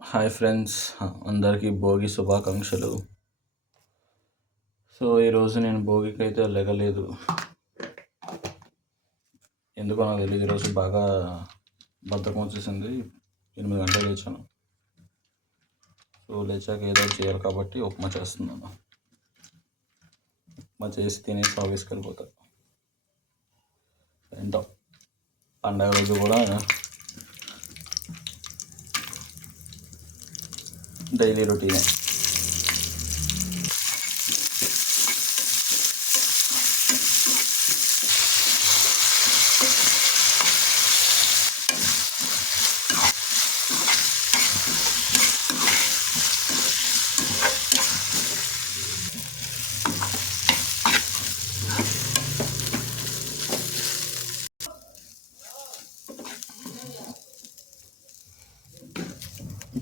Hi friends, అందరికీ భోగి శుభాకాంక్షలు. So ఈరోజు నేను భోగికి అయితే లెగలేదు. ఎందుకో నాకు తెలియదు. ఈరోజు బాగా బద్ధకం వచ్చేసింది. 8 గంటలు లేచాను. సో లేచాక ఏదో ఒకటి చేయాలి కాబట్టి ఉప్మా చేస్తున్నాను. ఉప్మా చేసి తినేసి ఆఫీస్కి వెళ్ళిపోతా. ఏంటో పండగ రోజు కూడా డైలీ రొటీనే.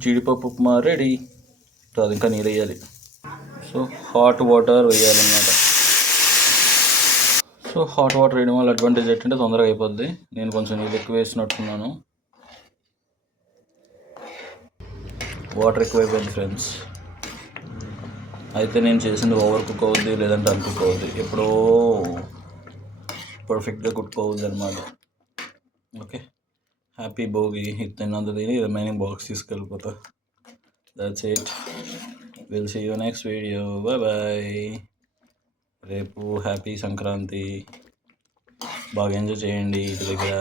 జీడిపప్పు ఉప్మా రెడీ. అది ఇంకా నీళ్ళు వేయాలి. సో హాట్ వాటర్ వేయాలన్నమాట. సో హాట్ వాటర్ వేయడం వల్ల అడ్వాంటేజ్ ఏంటంటే తొందరగా అయిపోద్ది. నేను కొంచెం నీళ్ళు ఎక్కువ వేసినట్టున్నాను. వాటర్ ఎక్కువైపోయింది ఫ్రెండ్స్. అయితే నేను చేసింది ఓవర్ కుక్ అవుద్ది, లేదంటే అన్కుక్ అవుద్ది. ఎప్పుడో పర్ఫెక్ట్గా కుక్ అవుద్ది అనమాట. Okay, happy Bhogi. ఇది తిన్నంత తిని రిమైనింగ్ బాక్స్ తీసుకెళ్ళిపోతా. That's it. Will see you next video. Bye bye. రేపు హ్యాపీ సంక్రాంతి. బాగా ఎంజాయ్ చేయండి ఇంటి దగ్గర.